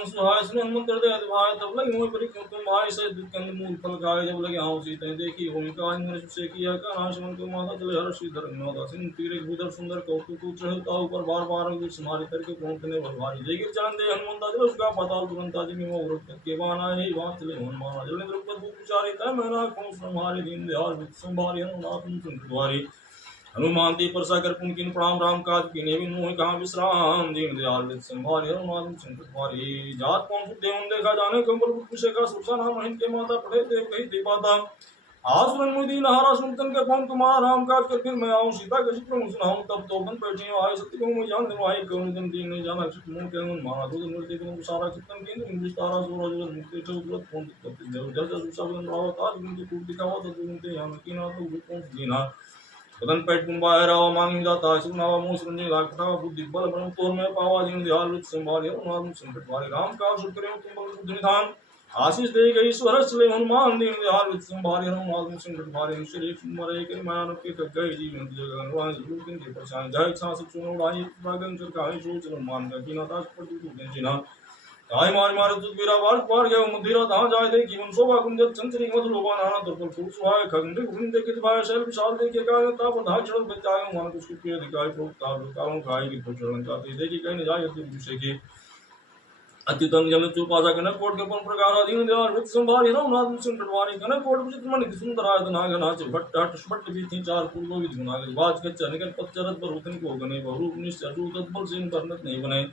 जन सुहाय सुन हनुमंत हृदय भाई तब लगे मोहि परिक्रम तुम भाई से दुख कंद मूल फल खाए जब लगे आऊँ सीते देखी होई का मन से किया का नाश मन को माता चले हर श्रीधर माता सिंह तीर भूधर सुंदर कौतुक चढ़ता ऊपर बार बार समारि करके पहुंचने भरवारी जय गिर चांद दे हनुमंता जल उसका पाताल तुरंता जी में मोह के बाना ही बात चले हनुमान जल द्रुपद भूप विचारे तय मैना कौन संहारे दीन दयाल विद संभारी हनुनाथ सुंदरवारी हनुमान ती परसा कर पुन किन प्रणाम राम काज किने बिन मोहि कहां विश्राम दीन दयाल विद संभारी हनुमान सुंदरवारी जात कौन सुख देव देखा जाने कंबल पुष्य का सुरसा नाम हिन के माता पढ़े देव कही देवाता आसुरन मुदि नहारा सुनतन के पवन कुमार राम काज कर फिर मैं आऊं सीता के चित्र सुनाऊं तब तो बन बैठे आए सत्य को मैं जान दिवाई कौन दिन दिन नहीं जाना चित मुंह के मन मारा दूध नृत्य को सारा चित्तन केंद्र विस्तारा सूरज वर मुक्ति से उग्रत कौन तब देव जल जल सब रावत आज बिन को दिखावा तो तुमते यहां की ना तो कौन दीना बदन पेट कुंभा है राव मांग जाता है सुनावा मुंह सुनने लागता बुद्धि बल ब्रह्म तोर में पावा दिन दयाल विद संभाले नाम संकट वाले राम का सुख करे तुम बल बुद्धि निधान आशीष दे गई ईश्वर चले हनुमान दीन दयाल विद संभाले हनुमान संकट वाले श्री मरे के मानव के तक गए जीवन जगन वाण रूप के परेशान जय इच्छा सब सुनो उड़ाई प्रागन चर का सो चलो मान का कीना ताज पर तू जिना काय मार मार तुझ बीरा बार पार गए मुदिरा धा जाय दे जीवन शोभा कुंज चंचरी मधु लोबा नाना दुर्बल फूल सुहाय खंड गुण दे के भाय शैल विशाल दे के गाय ता पर धा चढ़ बचाए मन कुछ के दिखाई प्रोक्ता कालों खाई की तो चरण चाहती दे की कहने जाय तू विषय की अत्युतम जल चुपासा कनक कोट के पन प्रकार अधीन दयाल विद संभारी रघुनाथ सुंदरवारी कनक कोट विचित्र मन सुंदर आयत नाग नाच भट्ट हट भट्ट बीती चार पूर्व विद गुनाग बाज के चनिकन पच्चरत पर उतन को गने बहुरूप निश्चय अटूट तत्बल सेन करनत नहीं बने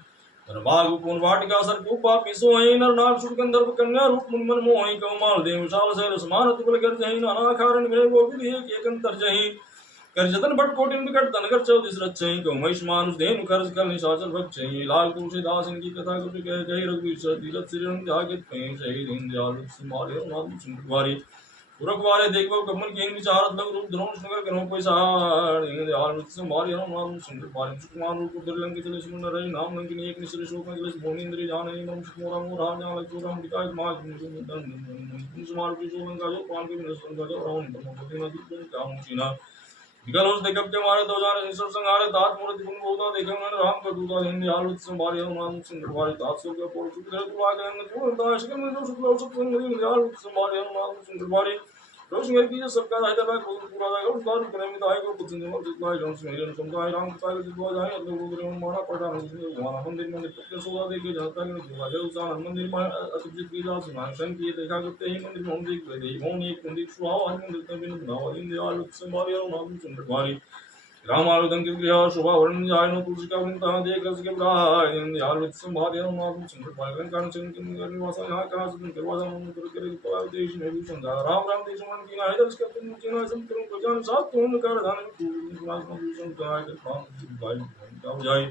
बाग उपवन वाटिका सर कूपा पिसो है नर नाग सुर गंधर्व कन्या रूप मुन मन मोहि कौमाल देव विशाल सैर समान तुगल कर जहि नाना कारण में वो विधि एक अंतर जहि कर जतन भट कोटिन विकट तनकर चौदिस रचहि कौ महिष मानुष धेनु खर्च कल निशाचर भक्षहि लाल तुलसीदास इनकी कथा कुछ कह गई रघुवीर सर दिलत श्रीरंग जागित पै शहीद दीन दयाल सिंहारे नाम सुंदरवारी पुरखवारे देखो कमल की विचारत लग रूप द्रोण सुनकर करो कोई सहार दीन दयाल सिंहारे नाम सुंदरवारी सुकुमार रूप दुर्लंघ चले सुन रही नाम लंकिनी एक निश्चय शोक में चले भोनि इंद्रिय जाने नम मोरा मोरा जान लग चोरम दिखाई माज मुझ सुमार की शोभन का जो पान के विनसन का जो रावण ब्रह्मपति नदी को क्या मुचीना विकल उस देखब के मारे दो जाने निसर संहारे तात मूर्ति गुण बोधा देखे मन राम का दूता दिन दयाल संभारे नाम सुंदरवारी तात सो के पोर सुख धर दुआ के अंग जो दाश के में जो सुख लो सब संग दयाल संभारे नाम सुंदरवारी रोशनी की जो सबका हैदराबाद को पूरा जाएगा उस बार प्रेम में आएगा कुछ दिन में जितना है जॉन्स मेरे समझाए राम का जो दुआ जाए अल्लाह को गुरु माना पड़ा नहीं वहां मंदिर में पक्के सोदा देके जाता है कि दुआ जरूर जान मंदिर में अतिजित की जा सुना शन की देखा करते ही मंदिर में हम देख ले भवन एक मंदिर सुहाव आज मंदिर में बिन बनावा दिन दयाल संभारे नाम सुंदरवारी रामानुजन की क्रिया शोभा वर्ण जाय नो तुलसी का वृंदा देख रस के प्राय दिन दयाल संभारे नाम सुंदरवारी कारण से उनके निवास यहाँ कहाँ से दरवाजा मन कर करे तो देश में भी संधा राम राम देश मन की ना है इसके तुम चिन्ह संतरों को जान साथ तुम कर धान विश्वास में भूषण गाय के काम गाय का जाए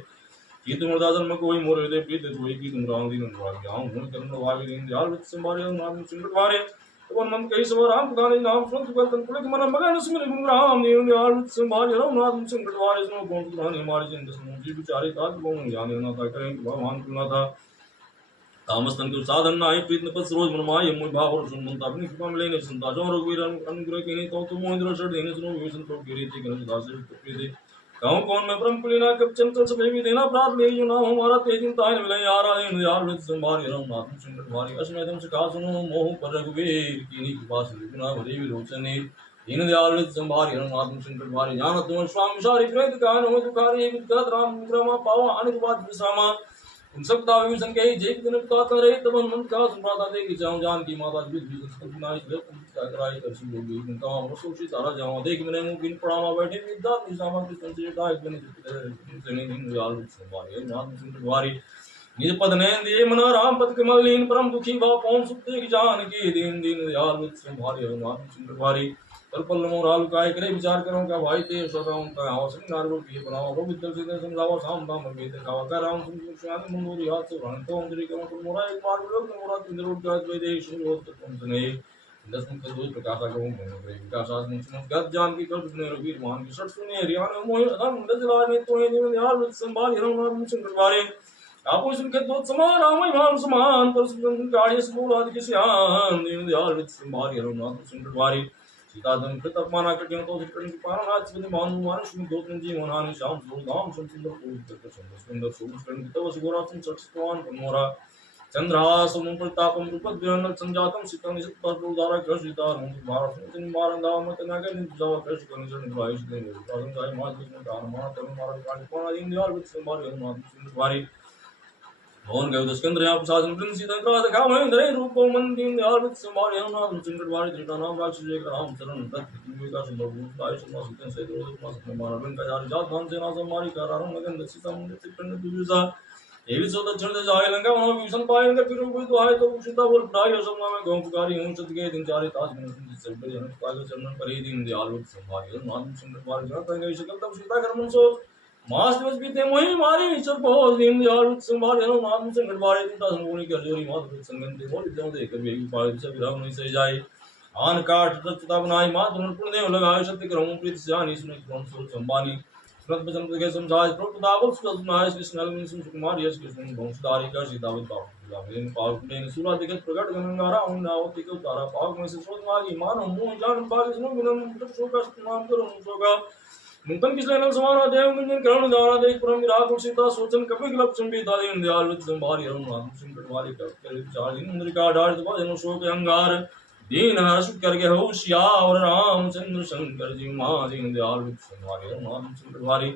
कि तुम दादन में कोई मोर हृदय प्रीत होई कि तुम राम दिन अनुराग जाऊं गुण करने वाले दिन दयाल संभारे नाम सुंदरवारी तो मन कई सब राम प्रधान नाम सुन तुगल तन पुलिक मन मगन सुमिर गुण राम देव दयाल संभारे नाम सुंदरवारी सुनो गुण प्रधान हमारे जिंद सुनो जी विचारे तात गुण ज्ञान ना था करें भगवान कुना था तामस्तन के साधन नाहि प्रीत न पस रोज मनमाय मोहि भाव और सुनता अपनी कृपा में लेने सुनता जो रघुवीर अनुग्रह के नहीं तो मोहिंद्र शरण देने सुनो विष्णु तो गिरीति कर दास प्रीति कहूं कौन मैं ब्रह्म कुलीना कब चंचल सब भी देना प्राप्त ले जो ना हमारा तेजिन ताइन मिले यार आदि दयाल विद संभारी राम नाथ सुंदर भारी अश्मेधम से कहा सुनो मोह पर रघुवीर की कृपा से गुना भरी विलोचने दीन दयाल विद संभारी राम नाथ सुंदर भारी जान तुम स्वामी सारी प्रेत का नो दुखारी विद राम ग्रमा पावा अनिर्वाद विश्रामा उन सब दावे संख्या जय दिन का करे तब मन का संप्राता दे कि जाऊं जान की माता विद विद सतनाई से का कराई कर सी लोगी उनका रसोशी सारा जाऊं देख मैंने मुंह बिन पड़ावा बैठे विद्या निशामा की संचय का एक बने जने दिन दयाल संभारे नाथ सुंदरवारी निज पद ने दिए मन राम पद कमल लीन परम दुखी भा पौन सुख देख जान की दीन दीन दयाल संभारे नाथ सुंदरवारी कल्पल मोराल काय करे विचार करो क्या भाई ते सदा उनका आवास सिंगार रूप ये बनाओ वो विद्या से समझावा साम दाम में दिखावा कर राम सुन सुन मुंदूरी हाथ से भरण तो अंदर करो तो मोरा एक बार लोग मोरा तीन रोड का में दे शुरू होत तुम सुने दस मुख दो प्रकाश का वो मन रे विकास आज मुझ गद जान की कर सुने रवीर मान की सट सुने हरियाणा मोह हम दजला में तो है निवन यार संभाल रहो नाम सुंदरवारी आपो सुन के दो समान राम मान समान पर सुन गाड़ी से बोला आदि के श्याम निवन यार संभाल रहो नाम सुंदरवारी सीताधन कृत अपमाना कटियों तो सिकटन की पारण आज बने मानु मानुष में दो तीन जीवन हानि शाम सुर धाम सुन सुंदर फूल सुंदर सुंदर सुंदर सुंदर तव सुगोरा सुन सट सतवान मोरा चंद्रहासं प्रतापं रूपद्रवन् संजातं सीतं निशत्परपूर्वधारा कृषितारं भारतं मारं भवन गए दस्कंद्र यहाँ प्रसाद प्रिंस सीता का देखा मैं इंद्र रूप मंदिर यार विद संभाल यहाँ नाम सिंगल वाले त्रिटा नाम राक्षस एक राम चरण तत् का सुंदर भूत आयुष मास सुतन से दो मास में मारा बन का जारी जात धाम से ना समारी का राम लगन दसीता मुंडे चिकन दुजुसा एवं सो दक्षिण से जाए लंका वहाँ विषण पाए लंका फिर कोई तो आए तो उचिता बोल पढ़ाई और सब में गाँव पुकारी हूँ चत गए दिन चारे ताज में सब बड़े जन पागल चरण पर ही दिन दयाल विद संभाल नाम सिंगल वाले जाता है शकल तब सीता कर्म सो मास दिवस बीते मोहि मारी ईश्वर बहुत दिन यार संभाल हनो नाम से गड़वाड़े दिन ता संगोनी कर जोरी मात संगन दे बोल देव दे कभी पाए से विराम नहीं सही जाए आन काट तत्ता बनाई मात तुम पुण्य देव लगाए सत्य करम प्रीत जानी सुन क्रम सो संबानी सुनत बचन के समझाए प्रताप सुख नाय कृष्ण में सुन कुमार यश कृष्ण वंशधारी का सीतावत बाप लावेन पाव ने सूरा दिगत प्रकट गंगारा उन नावती को तारा पाव में से शोध मागी मानो मुंह जान पाग सुनो बिनम शोक नाम करो शोका नूतन किसले समाना देव मंजन करण दाना देख परम विराट सीता सोचन कपिक लक्षण भी दादीन दयाल विद संभारी हरम नाम सिंह वाली कर चार दिन इंद्र का डाढ़ दबा जनो शोक अंगार दीन हर्ष करके होशियार रामचंद्र शंकर जी मां दीन दयाल विद संभारी हरम नाम सिंह वाली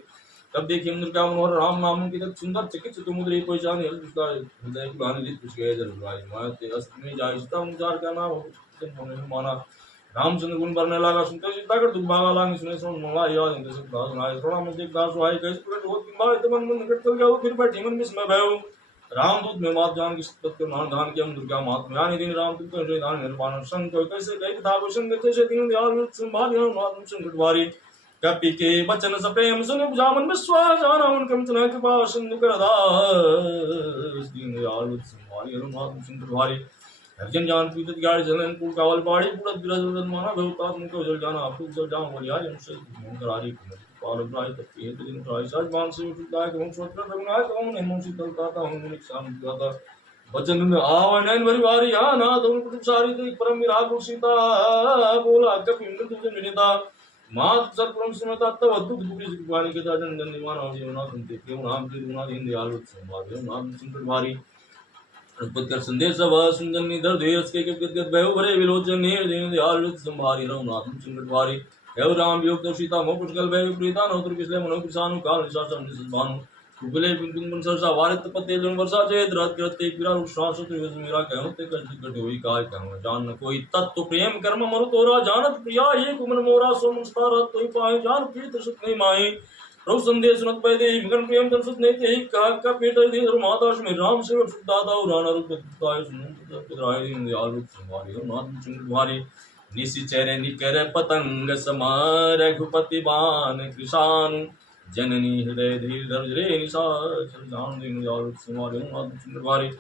तब देखिए इंद्र का मनोहर राम नाम की तक सुंदर चिकित्स तुमुद्री कोई जाने हृदय को गाने जीत कुछ गए जल भाई माते अस्त में जाय सीता उचार का नाम माना रामचंद्र गुण करने लगा सुनते सीता कर दुख भागा लांग सुने सुन मोला याद इंद्र से दास नाय थोड़ा मुझे दास वाई कैसे प्रकट हो कि मारे तो मन निकट चल गया फिर बैठी मन में भयो रामदूत में मात जान की सत्य के मान दान के हम दुर्गा मात में आने दिन राम तुम को दान निर्माण संग को कैसे गई था वचन देते से दिन दयाल संभाल मात संकट वारी कपि के बचन स प्रेम सुन जामन विश्वास जाना उनकम चना कृपा सिंधु कर दास दिन दयाल संभाल मात संकट वारी अर्जन जान पीत गाड़ जलन पुल कावल बाड़ी पुरत विरजन माना भवतात मुको जल जाना आपको जल जाम बोलिया जमसे करारी पाल प्राय तक ये दिन प्राय साज मान से उठता है हम सोच कर रंगाय तो हम नहीं शीतल ताता हम निक शाम जाता वचन में आव नैन भरी वारी हा ना तुम कुछ सारी तो परम विराग सीता बोला कपि इंद्र तुझे मिलता मात सर परम सुनता तब दुख दुखी वाणी के दाजन जन निवारण जीवना सुनते क्यों नाम की गुना दीन दयाल संभाल नाम संकट भारी कर संदेश सब सुंदर निधर देश के गद बहु भरे विलोचन नीर दीन दयाल संभारी रघुनाथ संकट भारी एव राम योग तो सीता मोह पुष्कल भय प्रीता नौतर पिछले मनो किसानु काल निशाचर निसबानु कुबले पिन पिन सरसा वारित पते जन वर्षा जे द्रत करते पिरा श्वास त्रिवज मेरा कहूं ते कर कट होई काय कहूं जान न कोई तत्व प्रेम कर्म मरु तोरा जानत प्रिया ये कुमन मोरा सो मुस्तार तोई पाए जान प्रीत सुत नहीं माई प्रभु संदेश सुनत पै दे मगन प्रेम तन सुत नहीं ते कहा का पेट दे माता में राम सेवक सुदाता राणा रूप ताय सुन पुत्राय दिन दयाल रूप संभारी नाथ चंद्र द्वारी निशिचर निकर पतंग समार रघुपति बाण कृषानु जननी हृदय धीर धर रे निशाचर जान दिन दयाल रूप संभारी नाथ चंद्र द्वारी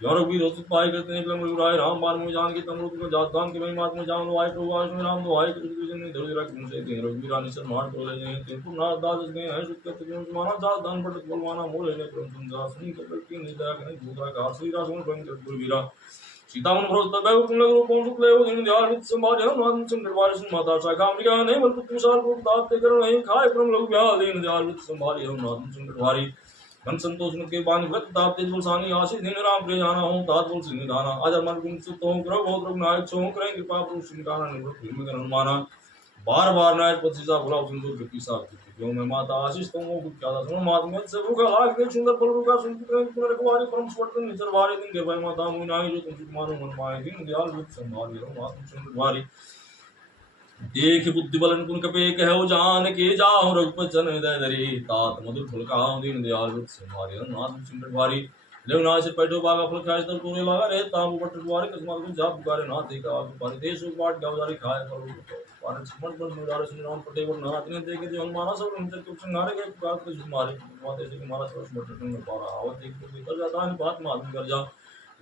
यार भी रोज पाए करते हैं बिलम रघुराय राम बाण में जान के तमरुत को जात दान के भाई मात में जान वाय प्रभु आश में राम दो आय कृष्ण जन धर रख मुझे दिन रघुवीरा निसर मार टोले ने तिरपुर नाथ दास ने है सुत के तुम माना जात दान पट बोलवाना मोले ने परम सुंदर सुनी कपल की निदा के दूसरा का श्री राम बन कर गुरुवीरा सीता मन भरोस तब हुकुम लग रूप सुख ले दिन दयाल विद संभाल नाथ चंद्र वारिस माता शाखा अम्बिका नहीं बल पुत्र साल रूप दात ते करो नहीं खाए परम लघु ब्याह दिन दयाल विद संभाल नाथ चंद्र वारी मन संतोष के बानी व्रत ताप तेज बलसानी आशीष दिन राम प्रिय जाना हूं तात बोल सिंह दाना अजर मन गुण सुत हूं ग्रह बहुत रघु नायक छो करें कृपा पुरुष सिंगाना निवृत्त भूमि कर अनुमाना बार बार नायक पद सीसा भुला सिंदूर के पीसा क्यों मैं माता आशीष तुम हो क्या था सुनो मात में से भूखा लाग दे सुंदर फल रुका सुन पुनः रखवारी परम स्वर्ग निचर वारी दिन के भाई माता मुनि नाई जो तुम मानो मन माए दिन दयाल रूप संभाल रो मात चंद्र वारी देख बुद्धि बलन कुन कपे कहो जान के जाओ रघुपचन हृदय धरी तात मधुर फल कहां दीन दयाल रूप संभारी नाथ चंद्र भारी लेवना से पैठो बागा फल खाए तर पूरे लगा रे ताम बट द्वारे कसमात को जाप पुकारे नाथ देखा आप पारे देश बाट गावदारी खाए फल पारे समझ बन मुरारे सुन राम पटे और नाथ ने देखे जो हनुमाना सब उनसे कुछ संगारे के पुकार को मारे माते से हमारा सब बट में पारा आवत देख तो भीतर जाता है बात मालूम कर जा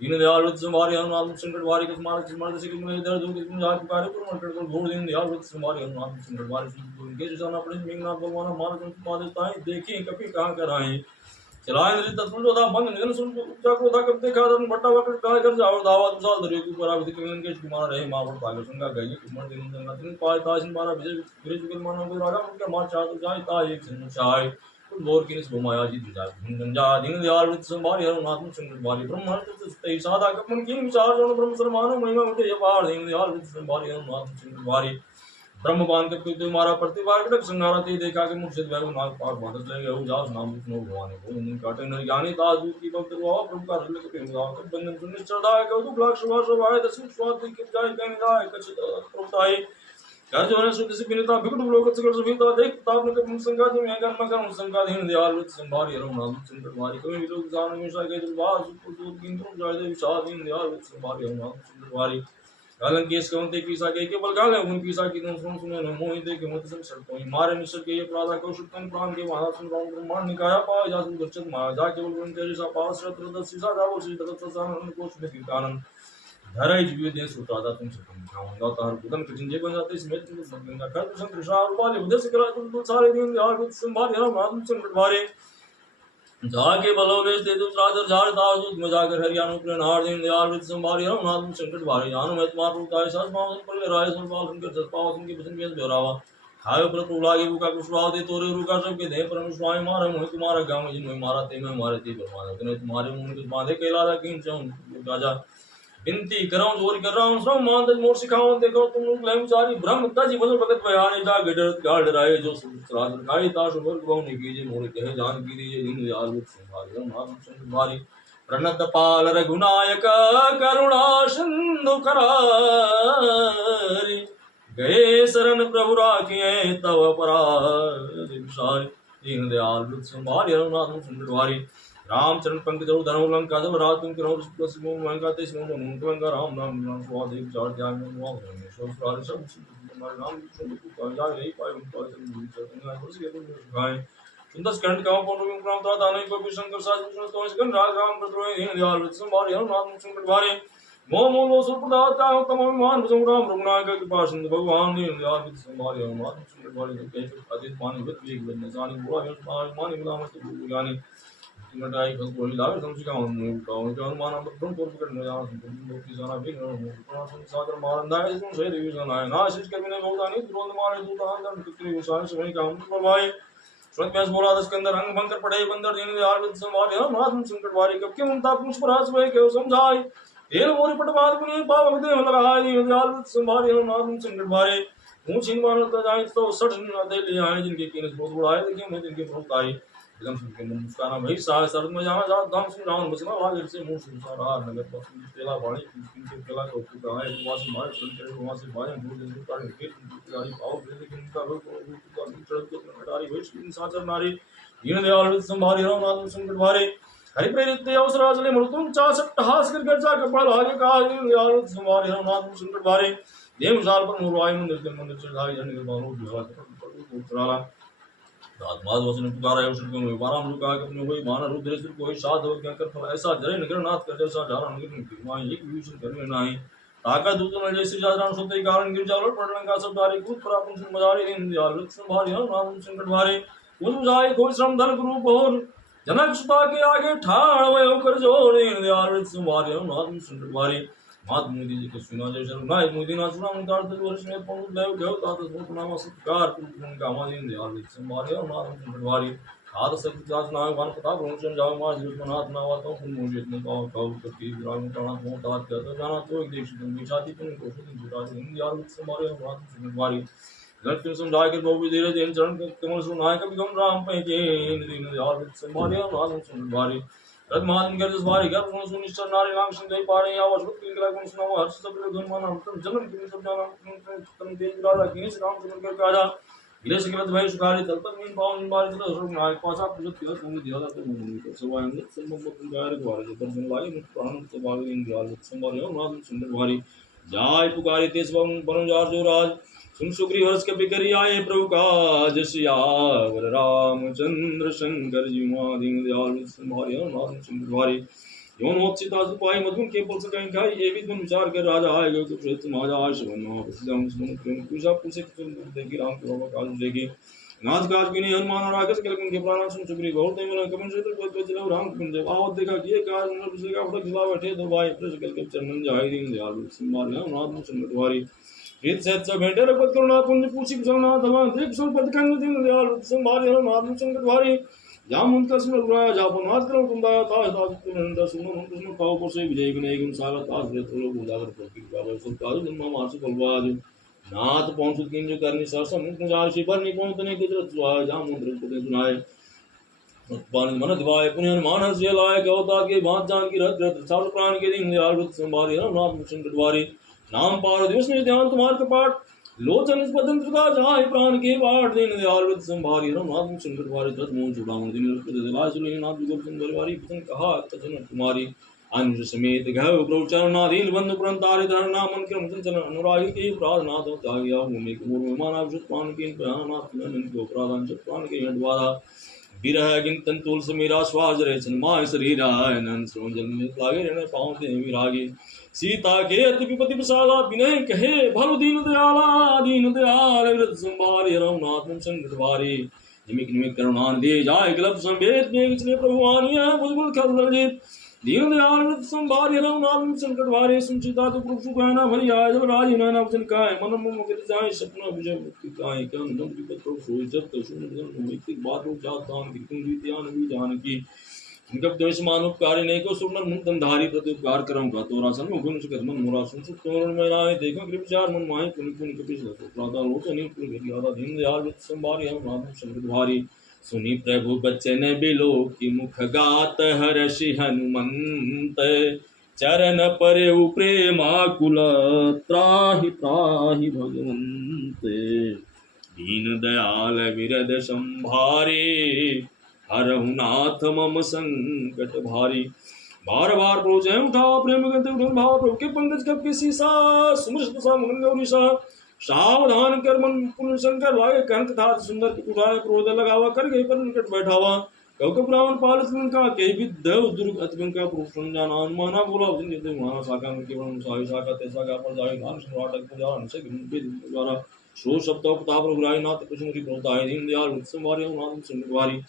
दीन दयाल संभारी हनुमान संकट वारी के मार्ग स्मरण से कि मुझे इधर दूर कितने जात पुकारे पर मन कर घोड़ दीन दयाल संभारी हनुमान संकट वारी उनके जो जाना पड़े मेघनाथ भगवान मार्ग मादेताएं देखी कभी कहां कर आए चलाए नरी तत्पुर था बंद निधन सुन उपजा को था कब देखा धन बट्टा वट काय कर जाओ दावा तुसाल धरे को परा विधि कलन के कुमार रहे मावर पागल संगा गई कुमार दिन दिन दिन पाए तासिन मारा विजय विजय के मानो को राजा उनके मार चाह तो जाए ता एक sin चाहे बोर की माया जी दुजा गंजा दीन दयाल वृत्त संभारी हर नाथ संकट भारी ब्रह्म तई साधा कपन की विचार जन ब्रह्म सरमान महिमा उठे पार दीन दयाल वृत्त संभारी हर नाथ संकट भारी ब्रह्म बांध के पितु मारा प्रतिवार कटक संहारा ते देखा के मुख से वैगु नाग पार बादल ले गए जास नाम विष्णु भगवान को उन काटे न ज्ञानी ताज दूत की भक्त हुआ प्रभु का हृदय के मुदा के बंधन सुनि श्रद्धा के दुख लाख शुभ शुभ आए दस स्वाद की जाय कहीं जाय कछ प्रभुताई कर जो है सुख से बिनता बिकट लोक सकल सुविता देख ताप न कम संगा तुम यहां कर्म कर्म संगा दीन दयाल वृत्त संभारी हर नाम संकट भारी कभी लोग जान हमेशा के दुर्वार सुख दूत किन तुम जाय दे विशाल दीन दयाल वृत्त संभारी हर नाम संकट भारी गालन केस कवंते की साके के बल गाले उन की साकी तुम सुन सुने न मोहि दे के मत संग कोई मारे निश्चय के ये प्रादा कौशल तन प्राण के महा सुन राम ब्रह्मांड निकाया पा जासु दर्शन महा जा केवल उन तेरे सा पास रत्र दस सीसा दाव श्री दत्त सानंद को सुने की कानन धराई जीव दे सुतादा तुम सकम खाऊंगा तार बुदन किचन जे बन जाते समेत तुम संगंगा कर तुम कृष्णा रूपाले उदय से करा तुम सारे दिन यार कुछ संभाल यार मातम संकट भारे जाके बलोले दे दो राजर झाड़ दास दूध में जाकर हरियाणा प्रेन हार दिन दयाल वृत्त संभारी हम नाम संकट भारी जानो मैं तुम्हारा रूताय सास मावन पर ले राय सुन पाल सुनकर दस पाव सुन के बचन के दोहरावा खाए पर प्रभुलागे भूखा कुछ राव दे तोरे रुका सब के दे परम स्वामी मारे मोहि तुम्हारा गांव जिन में मारा ते में मारे ते परमात्मा तने तुम्हारे मुंह के बांधे कैलारा किन चाहूं राजा विनती कराऊं जोर कर रहा हूं श्रम मान तज मोर सिखाऊं देखो तुम लोग लहम सारी ब्रह्म तज बदल भगत बयाने जा गडर गाड़ राय जो सुराज खाई ताश वर्ग बहु ने कीजे मोर कहे जान की दीजिए दीन दयाल वृत्त संभारी हम नाम संकट भारी प्रणत पाल रघुनायक करुणा सिंधु करारी गए शरण प्रभु राखिए तव परारी दीन दयाल वृत्त संभारी हम नाम संकट भारी रामचरण पंकज धर्म लंका जब रात तुम करो प्लस मंगा ते सिमो मंगा राम नाम नाम स्वाद एक चार ध्यान में हुआ सो सारे सब हमारे नाम को जा यही पाए उनको चलते हैं उसी के तुम गाएं सुंदर स्कंद का को रूम प्राम था दाने को भी शंकर साज विष्णु तो इसगन राज राम प्रद्रोह दीन दयाल वृत्त संभारी हम नाम संकट भारे मोह मोह लो सुप्रदाता हो तम अभिमान भुजंग राम रघुनायक के पास भगवान दीन दयाल वृत्त संभारी हम नाम संकट भारी के अदित पानी विद वेग बन जानी बुरा मानी मत ज्ञानी मटाई को कोई लाभ समझ का अनुमान ब्रह्म को पकड़ में जाना लोग जाना भी न सागर मारंदा है इसमें से रिवीजन है ना शिष्ट के बिना बहुत नहीं तुरंत मारे दूता अंदर कितने विशाल समय का हम पर भाई सुरत में बोला दस के अंदर अंग भंग कर पड़े बंदर दिन दयाल वृत्त संभारी हम नाथ संकट भारी कब के मुंता कुछ पर हंस भाई के समझाई तेल मोरी पटवाद को नहीं पावक दे लगा दीन दयाल वृत्त संभारी हम नाथ संकट भारी ऊंच इन मानो तो जाए तो 60 दे ले आए जिनके किने बहुत बड़ा है देखिए मैं जिनके बहुत आई एकदम सुन के मुस्काना भाई सारे सर्द में जाना जा धाम सुन रावण बसना वहां से मुंह सुन सारा नगर पर तेला वाणी के तेला को पूरा है वहां से मार सुन के वहां से बाहर दूर दिन का के गाड़ी पाओ लेकिन उनका वो का चढ़ के कटारी भाई सुन साचर नारी दीन दयाल वृत्त संभारी राम नाथ संकट भारे हरि प्रेरित अवसर राजले मृतुम 66 हास कर गर्जा कपाल आगे का दीन दयाल वृत्त संभारी राम नाथ संकट भारे देव साल पर मुरवाई मंदिर चढ़ाई जन के बानो जो उतराला आत्मा वचन पुकारा है उसको में बाराम रुका के अपने वही मान रुद्र से कोई साध हो क्या कर फल ऐसा जय नगर नाथ कर जैसा धारा नगर की वहां एक विभूषण करने नहीं ताका दूत में जैसे जादराम सोते कारण गिर जाओ पड़न का सब दारी कूद पर अपन मजारी दिन दयाल वृत्त संभारी हम नाम संकट भारे उस जाय कोई श्रम धन रूप और जनक सुता के आगे ठाड़ वयो कर जोर दीन दयाल वृत्त संभारी हम नाम संकट भारे मात मोदी जी के सुना जय शरण नाय मोदी ना सुना उनका अर्थ वर्ष में पहुंच देव गयो तात बहुत नाम सत्कार पूर्ण का मादीन दयाल वृत्त संभारी और नाम संकटवारी आद सत्य दास नाम वन प्रताप रोशन जाओ मार दुश्मनाथ नावा तो पुन मुझे इतने पाव कव करके ग्राम प्राण को तात कर तो जाना तो एक देश तुम छाती तुम को सुन जुटा दयाल वृत्त संभारी और नाम संकटवारी लक्ष्य समझा के बहु धीरे दिन चरण कमल सुनाय कभी गम राम पे के दीन दयाल वृत्त संभारी और नाम संकटवारी रत्मान कर जसवारी घर सुन सुनिश्चर नारी नाम सिंधई पारे आवाज भक्ति के लागन सुनावा हर्ष सब लोग धन माना तम जन्म की सब जाना तम देव राजा की से राम चंद्र कर काजा गिरे से गलत भाई सुखारी तल तक मीन पावन बार जल सुर नायक पासा पुजत किया तुम दिया तो मुनि को सब आयंग संभव तुम गायर द्वार जो दर्शन लाई मुख प्राण तो भाग इन दयाल संभालियो नाम सुंदर भारी जाय पुकारी तेज बन जार जो राज सुन सुग्रीव हर्ष कपि करी आए प्रभु काज सियावर रामचंद्र शंकर जी दीन दयाल संभारियो नाम सुंदर भारी यौन मोक्षिता सुपाई मधुन के पल सकाई खाई ये विद्वन विचार कर राजा आए गयो तो प्रेत महाजा शवन प्रसिद्धम सुमन प्रेम पूजा पूछे देखी राम प्रभु काज देखी नाथ काज की हनुमान और आकाश के के प्राण सुन सुग्रीव बहुत मन कमन क्षेत्र को चलो राम कुंज आवत देखा किए काज मन पुसे का फटक खिला बैठे दो भाई प्रस के चरणन जाय दीन दयाल संभालियो नाम सुंदर भारी हित सच भेंटे रघुपत करुणा पुण्य पूछी चलना धमा देख सुन पद कंग दीन दयाल संभारी हर नाम संकट भारी जामुन तस्म रुआ जापन हाथ करो तुम दाया ताज ताज तुम सुनो तुम पाओ पर से विजय विनय गुण साला ताज रे तो लोग उजागर प्रति बाबा सुन ताज तुम मार से बलवाज नाथ पहुंच किन जो करनी सरसा मुख जाय से पर नहीं पहुंचने की तरफ सुआ जामुन रे सुनाए उत्पादन मन दिवाय पुण्य हनुमान हर्ष लाय गौता के भात जान की रथ रथ चाल प्राण के दिन दयाल वृत संभारी नाम मिशन कटवारी नाम पार दिवस में ध्यान तुम्हार कपाट लोचन स्वतंत्रता जहाँ प्राण के बाट दिन दयाल वृत संभारी नाम मिशन कटवारी रथ मोह जुड़ा मन दिन दिलाय सुलही नाथ जुगल सुंदरवारी पसंद कहा तजन कुमारी अंज समेत घव प्रभु नादीन बंधु पुरंतारे धरण नाम मन क्रम चंचल अनुरागी के अपराध नाथ त्यागिया भूमि के मूल विमान अभिषुत पान के नाथ के अपराध प्राण के हटवादा विरह गिनतन तुलस मेरा श्वास रेचन माय शरीरा नंद श्रोजन में लागे रहने पाऊते विरागी सीता के अति विपति विशाला विनय कहे भल दीन दयाल व्रत संभारे रघुनाथ मुझ संकट भारी निमिक निमिक करुणान दे जाय गलब संवेद में चले प्रभु आनिया बुलबुल खल जीत दीन दयाल व्रत संभारे रघुनाथ मुझ संकट भारे सुचिता तो पुरुष कहना भरी आय जब राज नैना वचन काय मन मुख जाय सपना विजय मुक्ति काय कन नम विपत प्रभु सोई जब तो सुन जन मुक्ति बात जात दान की तुम रीतियान भी जान की गब देश मानुपकारी ने को सुनन मुक्तन धारी प्रति उपकार करम का तोरा सन मुकुन सुकत मन मोरा सुन सुत तोरण में राय देखो कृप चार मन माहि पुनि पुनि कपिस तो प्रादा लोक नि पुनि गरियादा दीन दयाल व्रत संभारे हम नाम संकट भारी सुनी प्रभु बचन बिलो की मुख गात हर्षि हनुमंत चरण परे प्रेमाकुल त्राहि त्राहि भगवंत दीन दयाल विरद संभारे हरहु नाथ मम संकट भारी बार बार प्रोजय उठा प्रेम गंते उठन भाव प्रभु के पंकज कब के सीसा सुमृत सा मंगल गौरीसा सावधान कर मन पुण्य शंकर लागे कनक था सुंदर उठाए क्रोध लगावा कर गई पर निकट बैठावा कौकब रावण पालित लंका के विद्यव दुर्ग अतिबंका पुरुषन जाना माना बोला उन जिते माना साका में केवल साई साका ते साका पर जाई नाम सुनाटक पूजा से गिनते द्वारा सो शब्द प्रताप रघुराई नाथ कुसुमति प्रोताय दीन दयाल उत्सवारी नाम सुनवारी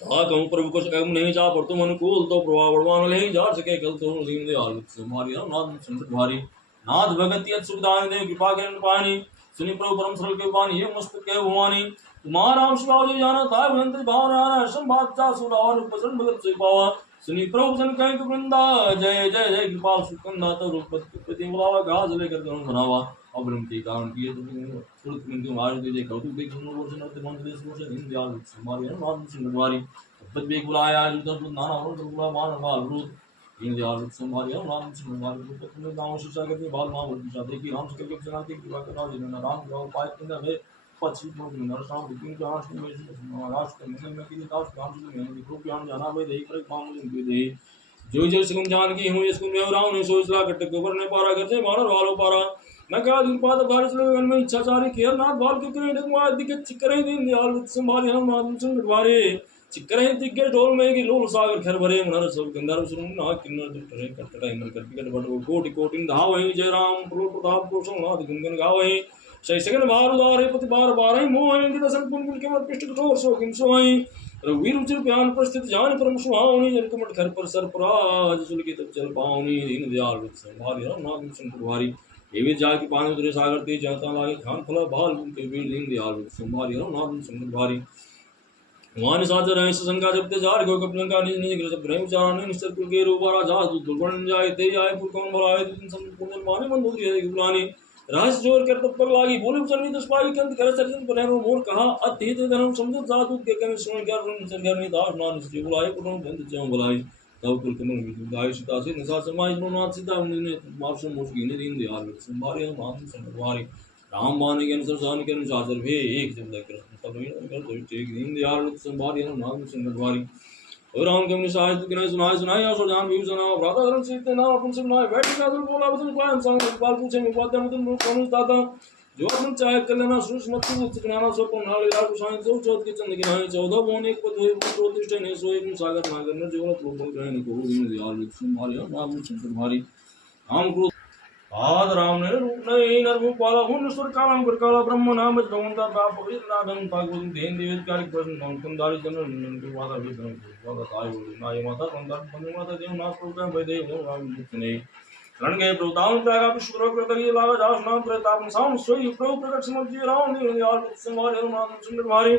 ता कहूँ प्रभु कुछ कहूँ नहीं जा पर तुम अनुकूल तो प्रभाव बढ़वान ले जा सके कल तो दीन दयाल उत्सवारी नाम सुनवारी नाथ भगत यत सुखदान देव कृपा के पानी सुनि प्रभु परम सरल के पानी ये मस्तक के भवानी तुम्हारा नाम सुनाओ जी जाना था भंत भावना हर्षम बादशाह सुरावर उपसन भगत से पावा सुनि प्रभु जन कह वृंदा जय जय जय कृपा सुकंदा तो रूप प्रति बुलावा घास लेकर करुण बनावा अब्रम के कारण किए तुरंत बिंदु मार दे कौतुक देख सुनो वर्षन और मन देश वर्षन दिन दयाल हमारी नाम सुनवारी तब बेग बुलाया उधर नाना और बुला मान बाल रूप दीन दयाल संभारी नाम सुनवारी रूप तुमने नाम शिक्षा करके बाल मां बोल देखी राम से करके चला के कृपा करा जिन्होंने राम का उपाय किया वे पच्चीस लोग नरसाम विपिन के आश में राष्ट्र में की दास राम से में रूप ज्ञान जाना वे देख पर मामूल के दे जो जो सुन जान की हूं इसको मैं राम ने सोचला कट के ऊपर ने पारा कर से मानर वालो पारा मैं कहा दिन पाद बारिश लगे में इच्छा चारी केर नाथ बाल के करे डगवा दिके चिकरे दिन दयाल संभारी हम नाम सुन गवारे चिकरे दिगे ढोल में की लोल सागर खर भरे मनर सब गंधर्व सुन ना किन्नर दुटरे कटकटा इंद्र कर बिकट बट कोटि कोटि धावहि जय राम प्रभु प्रताप को नाथ गुणगन गावहि शैसगन बार उदारे पति बार बार मोह इंद्र दसन पुन के मत पिष्ट कठोर सो किम सोई रघुवीर उचिर प्यान पर स्थित जान परम सुहावनी जन कमट घर पर सरपराज सुल के तब चल पावनी दीन दयाल संभारी राम नाथ सुन कुवारी एवं जाल की पानी उतरे सागर ते जाता लागे खान फला बाल के वीर दीन दयाल संभारी राम नाथ सुन कुवारी मान साथ रहे संगा जब ते जार गो कपलन का निज निज ग्रह प्रेम चारण निश्चर कुल के रूपारा जा तू दुर्गुण जाए ते जाए पुर कौन भलाए तुम सब पुण्य माने मन बुद्धि है गुलानी राज जोर कर तब पर लागी बोले चलनी दुष्पाई के अंत कर सर्जन पर है मोर कहा अति ते धर्म समझ साधु के कन सुन कर रुन संगर ने दास नाम से बुलाए पुरन बंद जम बुलाए तब कुल कमल विदाई सीता से निसा समाज नाथ सीता ने मार्श मुश्किल ने दीन दयाल संभारे नाम संवारी राम बाण के अनुसार सहन के अनुसार भी एक जब कर तब कर तो ठीक दीन दयाल संभारी नाम संवारी और राम के अनुसार तो किने सुनाए और जान भी सुना भ्राता धर्म सीते नाम अपन से सुनाए बैठ का बोला वचन कोई संग पाल पूछे में बात में तुम कौन दाता जो अपन चाहे कर लेना सुष मत चिकनाना सो को नाले यार कुशान सो चौथ के चंद के नाई 14 बोन एक पद प्रतिष्ठा ने सो एक सागर नागर ने जो लोग कहे ने को दीन दयाल संभारी नाम संभारी राम क्रोध आद राम ने रूप नहीं नरभूप वाला हुन सुर कालम पर काला ब्रह्म नाम जगवंता ताप पवित्र नादम तागुन देन देव कार्य प्रश्न नौन कुंदारी जनरल के वादा भी धर्म वादा ताय नाय माता कुंदार बंधु माता देव नाथ प्रभु भय देव राम ने रण गए प्रताप त्यागा विश्व कर ये लावा दास नाम प्रताप साम सोई प्रभु प्रकट समझ राम ने यार संवार नाम सुंदर मारे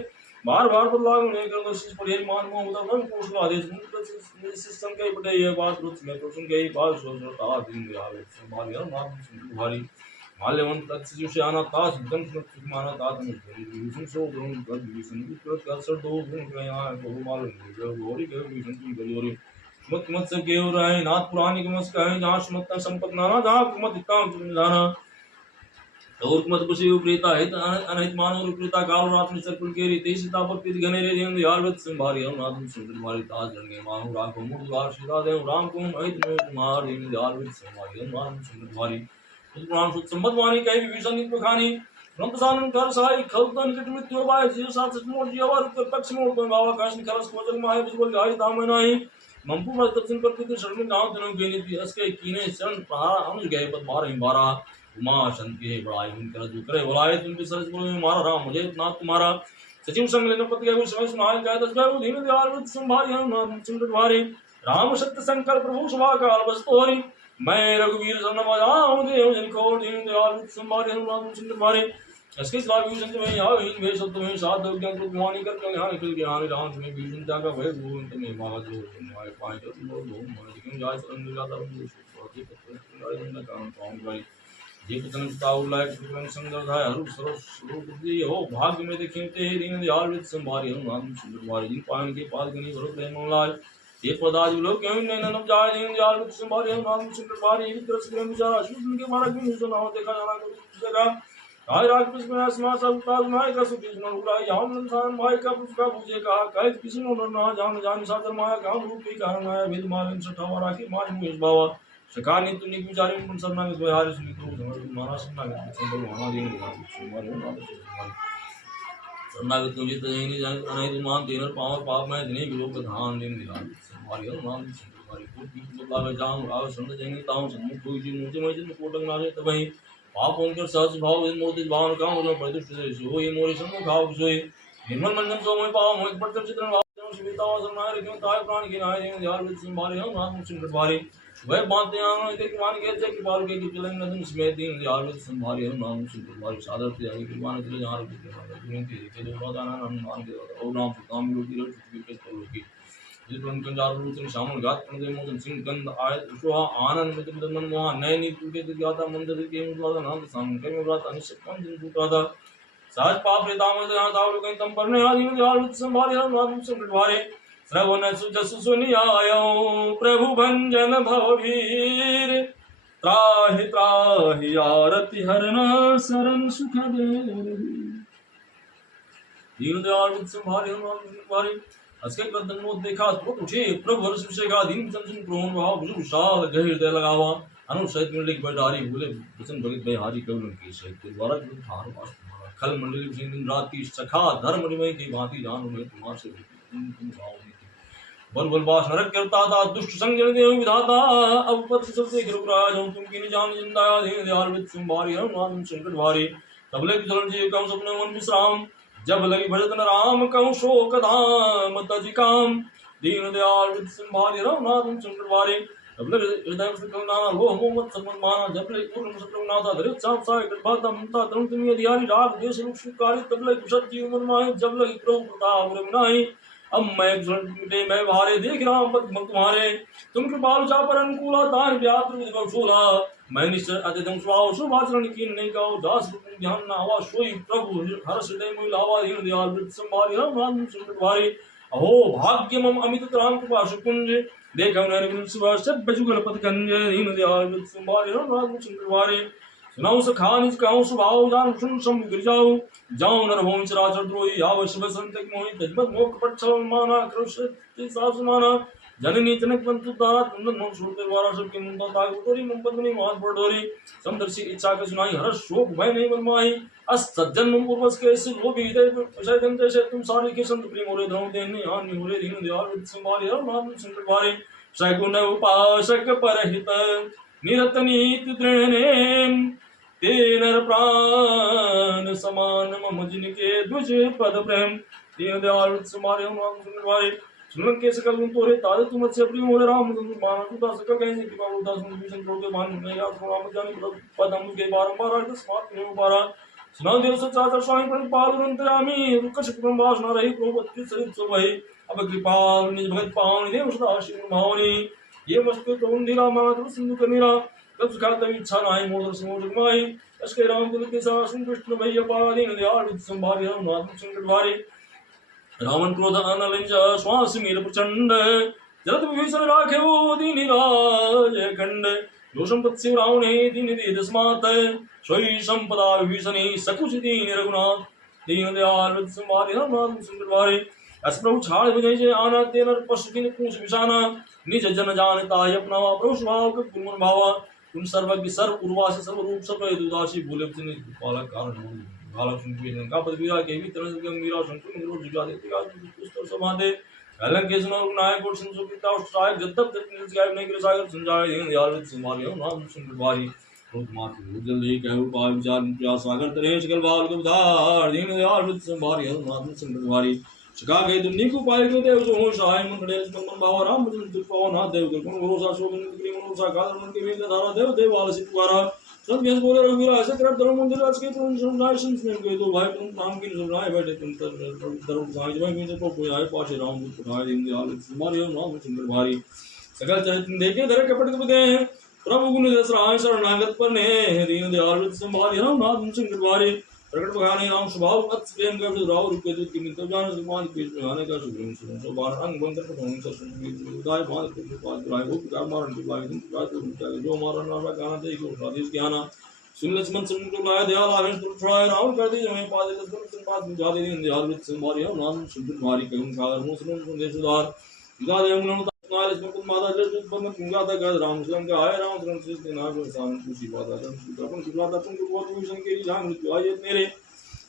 बार बार बदलाव नहीं कर शीश पर यही मान मो होता मन कोश ला दे सिस्टम के बटे ये बात रुच में तो सुन गई बात सो ता दिन आवे संभाल यार नाम सुन भारी माल्यवंत तत्स जो से आना तास दम सुन माना तात में विष्णु सो दोन कर विष्णु को कर सर दो गुण गया बहु माल जो गोरी के विष्णु की गलोरी मत मत से केव रहे नाथ पुरानी के मत कहे जहां सुमत संपत नाना जहां कुमत इतना जाना और मत कुशी उपरीता हित अनहित मानो उपरीता काल रात में सर्कुल के रीति सीता पर पित घने रे देन यार वत संभारी हम नाथ सुंदर मारी ताज रंगे मानो राम को मुख द्वार सीता देव राम को अहित में कुमार इन यार वत संभारी हम नाथ सुंदर मारी उस पुराण सुत संबत वाणी कई विभीषण नित बखानी रंतसानन कर सहाय खलतन निकट मृत्यु बाय जीव साथ मोर जीवा रूप पक्ष मोर को बावा काश खरस कोजल माय बुझबल गाय दाम नाही मंपु मत तत्सिन पर पितु शरण गांव तनु के नीति असके कीने शरण प्रहार अनुज गए पद मार ही मारा उमा शंति बड़ाई उनकर जो करे बुलाए तुम सरस बोले मारा राम मुझे इतना तुम्हारा सचिव संग लेने पत गए समय सुनाए गए दस गए धीमे दयाल वृत संभारी हम सुंदर भारी राम सत्य शंकर प्रभु सभा काल बस तोरी मैं रघुवीर सन बजाऊं देव जिनको दीन दयाल वृत संभारी हम सुंदर भारी इसके सिवा भी संत में या इन वे शब्द में सात ज्ञान को गुमानी कर कल्याण निकल ज्ञान राम में भी चिंता का भय भून तुम्हें मावत लो तुम्हारे पांच लो लो मन लेकिन जाय सरन जाता हूं स्वाति पत्र काम पाऊं भाई ये पतन ताऊ लायक सुखन संगर धाय हरु सर्व रूप दी हो भाग्य में देखें ते दीन दयाल वृत संभारी हम नाम सुंदर भारी जिन पान के पाद गनी भरो प्रेम लाय ये पदाज लोग क्यों नहीं ननम जाय दीन दयाल वृत संभारी हम नाम सुंदर भारी विद्र से विचार अशुद्ध के मार्ग में सुना हो देखा जाना को जगह हाय राज कृष्ण में आसमा सब ताज माय का सुखी सुना उड़ाई हम इंसान माय का पुष्का पूजे का कह किसी ने न जान जान सादर माया काम रूप के कारण आया विद मालन सठावा राखी मान मुझ बावा सकानी तुनि विचारी मन सरना में बिहार सुनि को मारा सरना में संबल होना दिन मारे सरना में तुझे तो नहीं जान नहीं तुम मान देनर पावर पाप में नहीं विलोक धान दिन दिला मारी हम नाम हमारी पूरी बदलावे जाऊं आव संग जंगी ताऊं सम्मुख कोई जी मुझे मैं जिन कोटंग नारे तबही पाप उनकर सहज भाव मोदित भावन काम जो प्रतिष्ठित सो ये मोरी सम्मुख भाव सोई निर्मल मंजन सो मैं पाव मोहि पट चित्रण भाव शिविता सरनाय क्यों ताय प्राण की नाय देन यार विद संभारे हम नाम सुंदर भारी वह बातें आनो इते की मान के जे की बाल के चलन नदन समेत दिन यार विद संभारे हम नाम सुंदर भारी सादर ते आगे कृपान के यार विद के के जो दाना हम मान के और नाम काम लोगी रो के लोगी जितवन कंजार रूचन शामल घात प्रणदे मोदन सिंह गंध आयत उषा आनंद मित मित मन मोहा नय नी तुके दिव्याता मंदिर के मुलादा नाम साम के में व्रत अनिश्चित कम दिन टूटादा सहज पाप रे दाम दे हाथ आव कहीं तम पर ने आदि में यार संभारे हम नाम संकट भारे श्रवण सुजस सुनि आयो प्रभु भंजन भववीर त्राहि त्राहि आरति हरन शरण सुख दे दीन दयाल संभारे हम नाम संकट भारे असके क्रदन मोद देखा तो उठे प्रभु हर्ष विषय का दीन संसन प्रोहन भाव बुझु साल गहिर दे लगावा अनुसहित मंडली की बैठारी बोले वचन भगत भाई हारी कवलन की सहित के द्वारा जो थार वास तुम्हारा खल मंडली से दिन रात की सखा धर्म निमय की भांति जान में तुम्हार से तुम भाव नहीं बल बल बास नरक करता था दुष्ट संग जन देव विधाता अब पद सबसे गिरफ्तार जो तुम की जान जिंदा दीन दयाल विद संभारी हम नाम संकट भारी तबले चलन जी कम सपने मन विश्राम जब लगी भजन राम कहूँ शोक धाम तज काम दीन दयाल विद संभारी राम नाम संकट भारी जब लगे हृदय से करुणा लोह मोहम्मद सपन माना जब लगे पूर्ण सपना था धरित साफ साय कृपाता ममता तरुण तुम अधियारी राग देश रूप सुकारी तब लगे कुशल जीव मन माहि जब लगे प्रभु प्रताप रघुनाहि अब मैं मिटे मैं भारे देख राम पद भक्त तुम्हारे तुम कृपालु जा पर अनुकूला तार व्यात्र विधि बक्षोला मैं निश्चय अत्यंत स्वाव शुभ आचरण की नहीं गाओ दास ध्यान न आवा सोई प्रभु हर्ष हृदय में लावा दीन दयाल वृत संभारी हम नाम सुंदर भारी अहो भाग्य मम अमित राम कृपा सुकुंज देखो नर सुबह सब बजुगल पद कंज दीन दयाल वृत संभारी हम नाम सुंदर भारी सुनाऊ सखा निज कहूँ स्वभाव जान सुन सम गिर जाऊ जाऊं नर भूमि चराचर द्रोही आव शिव संतक मोहि तजमत मोक पट छल माना कृष्ण सास माना जननी जनक बंतु तारा तुंदन मोह छोड़ते द्वारा सबके मुंदा ताग उतरी मुंह पद्मनी मात पड़ोरी समदर्शी इच्छा के सुनाई हर्ष शोक भय नहीं मन माही अस सज्जन मुंह पूर्वज के इस लोभी हृदय विषय जन जैसे तुम सारे के संत प्रेम होरे धनु देने हानि होरे दीन दयाल विद संभारी हम नाम संकट भारे सगुण उपासक परहित निरत नीति दृढ़ तेनर प्राण समान मम जिनके द्विज पद प्रेम दीन दयाल विद संभारी हम नाम संकट भारे सुनन के सकल गुण तोरे ताज तुम अच्छे प्रिय मोरे राम तुम माना तुता सकल कहीं की बाबू दास मुझ विषय प्रोगे मान नहीं याद राम जाने पद हम के बारंबार अर्थ स्मार्ट नहीं बारा स्नान सचाचर स्वामी पालनंतरामी रुकश वासना रही प्रभुवती सरित स्वभि अब कृपाल निज भगत पावनी देव सदा शिव भावनी ये मस्तु प्रबंधिरा माधव सिंधु कनीरा तब सुखात इच्छा नाहि मोर समोज माहि अस्के राम कुल के सासन कृष्ण भैया पादीन दयाल संभारी राम नाथ संकट भारी रावण क्रोध अनलिंज श्वास मीर प्रचंड जलत विभीषण राखे वो दीन राज खंड दोषम तत्सिव रावणे दीन दीदस्मात् स्वयं संपदा विभीषणे सकुच दीन रघुनाथ दीन दयाल संभारी राम नाथ संकट भारी अस प्रभु छाड़ विजय जय आना तेन पशु किन पूछ विषाना निज जन जानता है अपना प्रभु स्वभाव के गुणमन भावा तुम सर्वज्ञ सर्व उर्वासी सर्व रूप सब दुदासी भूले पालक कारण बालक सुन का पदवीरा के भी तरह से मीरा शंकर निरोध जुगा देते का पुस्तक समाधे अलग के सुनो नायक और संसुकिता और सायक जद्दब तक निज गायब नहीं कर सागर संजाय देन यार संभालियो नाम सुन बारी रोज मात जल्दी कहू पाल विचार प्यास सागर तरे सकल बाल को उधार दीन यार संभालियो नाम सुन बारी शिका गए तुम नीकु पाए को देव जो हो सहाय मन खड़े मन भाव राम तुम पाओ ना देव के गुण भरोसा शोभन की मनुष्य का मन के वेद धारा देव देव आलसी पुकारा सब बेस बोले रघुवीरा ऐसे कर धर्म मंदिर आज के तुम सुनाए सुन के तो भाई तुम नाम की सुनाए बैठे तुम धर्म समाज में मुझे को कोई आए पाछे राम को उठाए दिन दयाल तुम्हारे नाम सुंदर भारी सकल चरित्र देखे धरे कपट को दे प्रभु गुण दस राय शरणागत पर ने दीन दयाल संभारी राम नाम सुंदर भारी प्रकट बखाने राम स्वभाव अत प्रेम कर राव रूप के दूत की मित्र जान सुमान पेश में आने का सुग्रीव सुन सो बार अंग बंकर पर होने का सुन उदाय बाल के पास राय वो प्रकार मारन के बाद तुम प्रकार तो उनका जो मारन नाम गाना दे को आदेश ज्ञाना सुन लक्ष्मण सुन को लाया दयाल आवेश तो ट्राय राम कर दी हमें पाद लक्ष्मण सुन बात बुझा दे दयाल विद संभारी नाम सुंदर मारी कहूं सागर मुंह सुन दे सुधार बुझा दे हम नाल इसमें कुल माता जल बंद कुंगा था कर राम श्रम का आए राम श्रम से ना को सामने खुशी बात है अपन कुला था तुमको बहुत भूषण के जान मृत्यु आए मेरे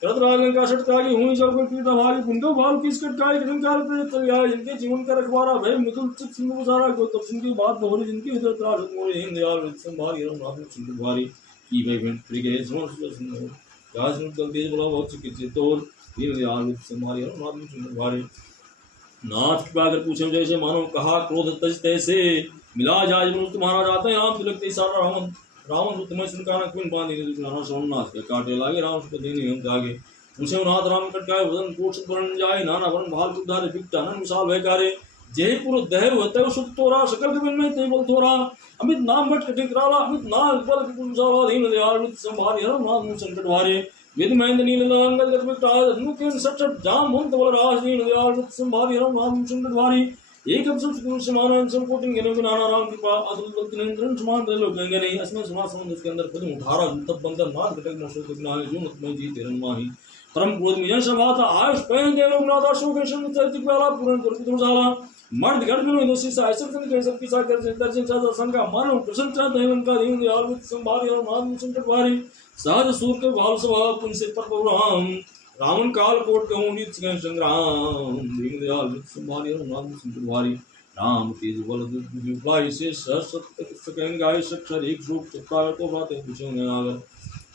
रतरागन का षटकाली हुई जब कोई पीड़ा भारी कुंडो बाल किस कटकाई कितन काल पे चल आए जिनके जीवन का रखवारा भय मिथुन चित सिंह सारा कोई तब सिंह की बात न हो रही जिनकी इधर त्रास मोरे हिंद दयाल संभारी राम नाथ सिंह भारी की भाई बहन प्रिय समर सुन गाज में चल तेज बोला बहुत चिकित्सित तो दीन दयाल संभारी राम नाथ सिंह भारी नाथ की बात पूछे जैसे मानो कहा क्रोध तज तैसे मिला जाज मनुष्य तुम्हारा जाते राम तिलक सारा रावण रावण तुम्हें सुनकाना क्यों बांधी दुखना सोमनाथ के काटे लागे राम सुख देने हम जागे पूछे नाथ राम कटकाय वदन कोट वरण जाय नाना वरण भाल कुधारे फिक्टा नन विशाल भयकारे जय पुर देह होते सुख तोरा सकल के में ते बोल तोरा अमित नाम भट कटे कराला अमित नाम बल के कुंजावा दीन दयाल संभारी हर नाम संकट वारे विद महेंद्र नील अंगल जग बिटा मुके सट जाम मुंत बोल राज दीन दयाल संभारी हर नाम संकट वारी एक अब सब समान संकोटिंग के लोग नाना राम कृपा अतुल भक्त निरंतर समान दे लोग गंगे नहीं असमय समा समुद्र के अंदर खुद उठारा तब बंदर नाथ घटक न शोक नाहि जो मत में जी तेरन माही परम क्रोध में सभा था आयुष पहन देव नाथ अशोक शरण चरित प्याला पूर्ण कर तुमसाला मर्द घर में दोषी सा ऐसे संग के सब की सागर से दर्शन चाहता संगा मानो प्रसन्न चाहता है उनका दीन दयाल संभारी और नाम संकट भारी सहज सूर के भाव स्वभाव पुन से पर राम रावण काल कोट कहूँ नित संग्राम दीन दयाल संभारी और नाम संकट भारी राम तेज बल विप्लाई से सहस्त्र गाय सक्षर एक रूप चित्तागर तो बातें पूछेंगे आगर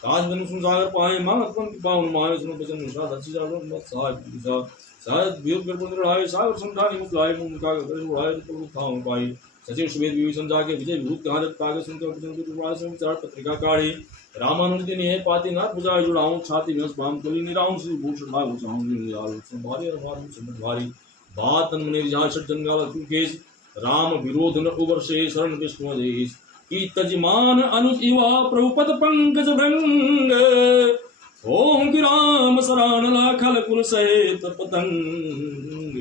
काज धनु सुन सागर पाए मांग अपन की पावन माय सुनो बचन निशा दर्शी जागरण मत सहाय दिशा शायद वियोग कर पुत्र आए सागर संधानी मुखलाय मुका कर उड़ाए तो थाम पाई सचिव सुबेद विभीषण जाके विजय भूत कहां जब कागज सुनकर पुत्र की उड़ाए से चार पत्रिका काढ़ी रामानुज ने है पाती नाथ बुझाए जुड़ाऊं छाती में बाम कली निराऊं श्री भूषण भाग बुझाऊं दयाल संभारी और भाग सुंदर भारी बात तन मने जहाँ षट जंगाल कुकेश राम विरोध न उबरसे शरण विष्णु देश की तजमान अनुज इवा प्रभुपद पंकज भृंग ओम गिराम सरान लाखल कुल सहित पतंग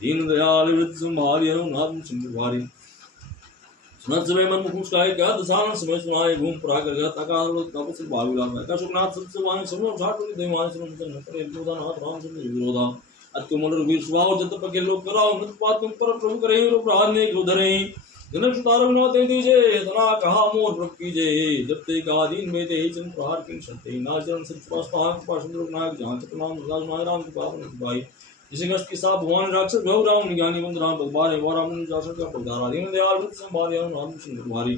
दीन दयाल वृद्ध संभारी नाथ सिंह भारी सुनत समय मन मुख मुस्काए क्या दसान समय सुनाए घूम प्रागर गया तकार तप से भाविला में का सुखनाथ सबसे वाणी समलो छाट के देवान सुन मुझे परे विरोधा नाथ राम चंद्र विरोधा अत्युमल वीर स्वभाव जत पके लोग कराओ मत पात तुम पर प्रभु करे रो प्राण ने उधरे जनक सुतारो न ते दीजे तना कहा मोर प्रभु कीजे जब ते गादीन में ते चंद प्रहार किन सते नाचरण सब स्वास्थ्य पाशुंद्र नायक जहां तक नाम राज राम के पावन भाई जिसे गस्त के साथ भगवान राक्षस भव राम ज्ञानी बंद राम भगवान वारा मुनि जासन का पधारा दीन दयाल वृद्ध संभाले नाम सिंह कुमारी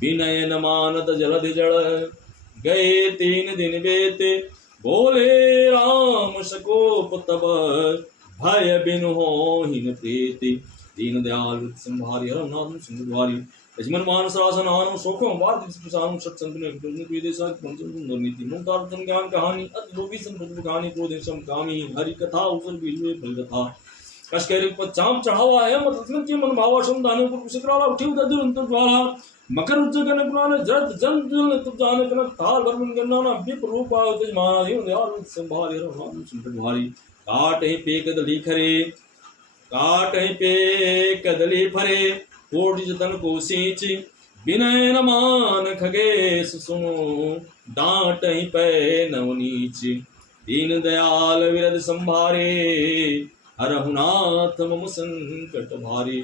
विनय न मानत जलधि जड़ गए 3 दिन बेते बोले राम सकोप तब भय बिन हो हिन प्रीति दीन दयाल वृद्ध संभाले नाम सिंह कुमारी यजमान मानसरासनानं शोकं वार्तिप्रसानं षट्संतने विदेशात् पंचम सुंदरनीति मुक्तार्थं ज्ञान कहानी अतिलोभी संप्रति कहानी क्रोधेशम कामी हरि कथा अवसर बिलवे फल कथा कश्केरी पच्चाम चढ़ावा है मतलब कि मन भावाशम दाने पर कुशकराला उठी उदर अंतर ज्वाला मकर उज्जगन पुराण जरत जन जल तब जाने कन तार वर्मन गन्ना ना विप रूप आवत माधि दयाल संभारे राम संकट भारी काट ही पे कदली खरे काट ही पे कदली फरे कोटि जतन को सींच विनय न मान खगेश सुनो डांट ही पै नवनीच दीन दयाल विरद संभारे हरहुनाथ मम संकट भारी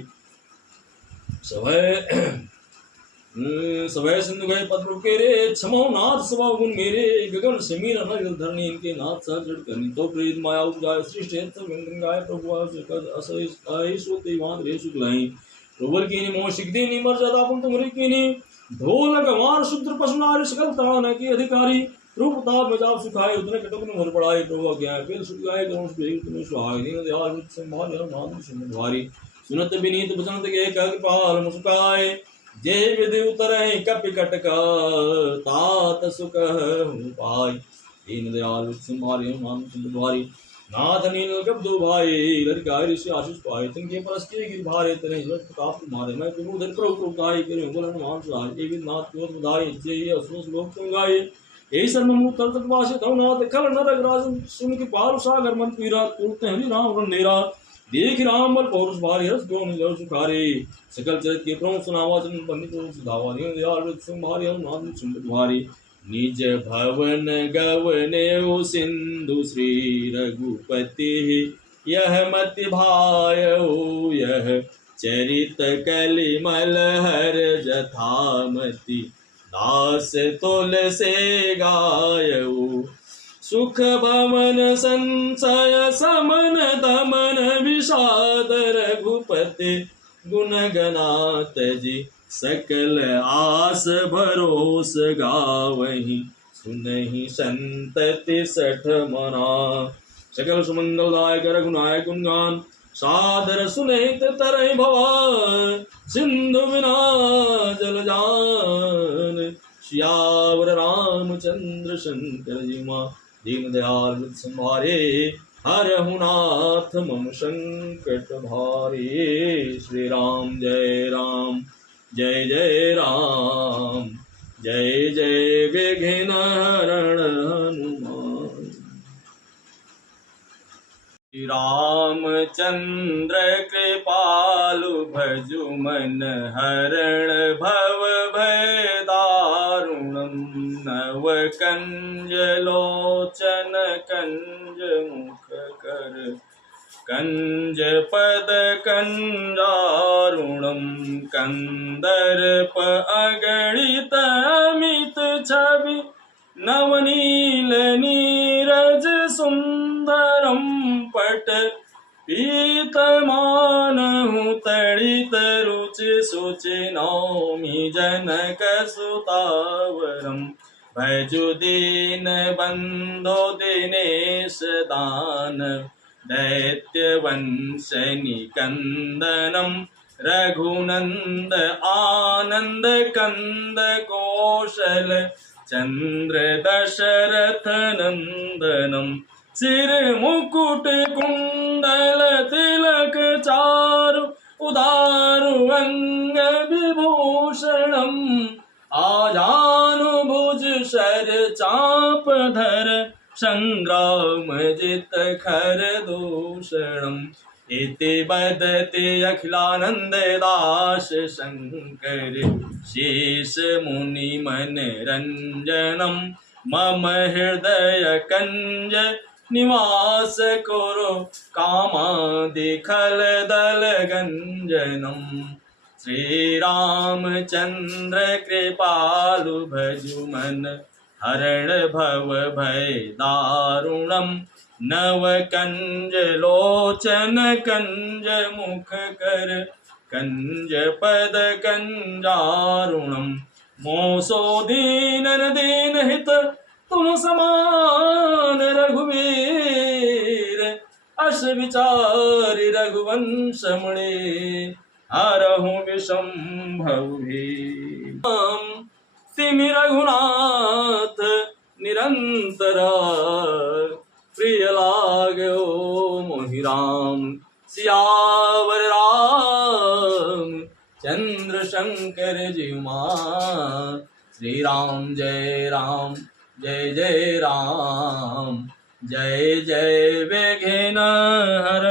सभय सभय सिंधु गए पत्र के रे क्षमो नाथ स्वभाव गुण मेरे गगन समीर अनल धरणी इनके नाथ सह जड़ करनी तो प्रेत माया उपजाय सृष्ट हेत व्यंजन गाय प्रभु असय सोते वाद रे सुखलाई प्रबल की मोह शिखदे नि मर्यादा पुन तुमरी की नि ढोल गवार शुद्र पशुनारी सकल तान की अधिकारी रूप ताप बजाव सुखाए उतने कटक न भर पड़ाए प्रभु ज्ञान फिर सुख गाय करुण बेग तुम सुहाय दीन दयाल संभाल नाम सिंधुवारी सुनत विनीत बचनत के कह पाल मुस्काए जय विधि उतरहि कपि कटका तात सुख पाय दीन दयाल संभारे नाम सिंधुवारी नाथ नील गब्दो भाई लड़का ऋषि आशीष पाए तिनके परस के गिर भारे तने जगत प्रताप तुम्हारे मैं तुम उधर प्रभु गाय करे बोलन मान सहाय एक नाथ को बधाई जय असुस लोक तुम गाए यही सर्वमु तल तक वासे धौ नाथ खल नरक राज सुन के पार सागर मन पीरा तुरते हरि राम रंडेरा देख राम बल पौरुष भारी हर्ष गो निज सुखारे सकल चरित के प्रभु सुनावा चरण बंदी को सुधावा दीन दयाल संभारे नाम सिंधु भारी निज भवन गवने सिंधु श्री रघुपति यह मति भायो यह चरित कलिमल हर जथामति दास तुलसे गायो सुख भवन संशय समन दमन विषाद रघुपति गुण गनात जी सकल आस भरोस गावहि सुनहि संतति सठ मना सकल सुमंगलदायक रघुनायक गुणगान सादर सुनित तरहि भवा सिंधु बिना जल जान श्यावर रामचंद्र शंकर जी माँ दीन दयाल संभारे हरहुनाथ मम संकट भारे श्री राम जय राम जय जय विघ्न हरण हनुमान श्री रामचंद्र कृपालु भजु मन हरण भव भय दारुणम नव कंज लोचन कंज मुख कर कंज पद कंजारुणम कंदर्प अगणित अमित छवि नवनील नीरज सुंदरम पट पीतमानहु तड़ित रुचि सुचि नौमि जनक सुतावरम भजु दीन बंधो दिनेश दान दैत्य वंश निकंदनम रघुनंद आनंद कंद कौशल चंद्र दशरथ नंदनम सिर मुकुट कुंडल तिलक चारु उदारु अंग विभूषणम आजानुभुज शर चाप धर संग्राम जित खर दूषणम इति बदते अखिलानंद दास शंकर शेष मुनि मन रंजनम मम हृदय कंज निवास कुरु कामादि खल दल गंजनम श्री रामचंद्र कृपालु भजु मन हरण भव भय दारुणम नव कंज लोचन कंज मुख कर कंज पद कंजारुणम मोसो दीनन दीन हित तुम समान रघुवीर अस विचारि रघुवंश मुळे हरहु विशंभव भी। सिमि रघुनाथ निरंतर, प्रिय लागो मोहि राम। सियावर रामचंद्र शंकर जी मां। श्री राम जय जय राम, जय जय विघ्न हर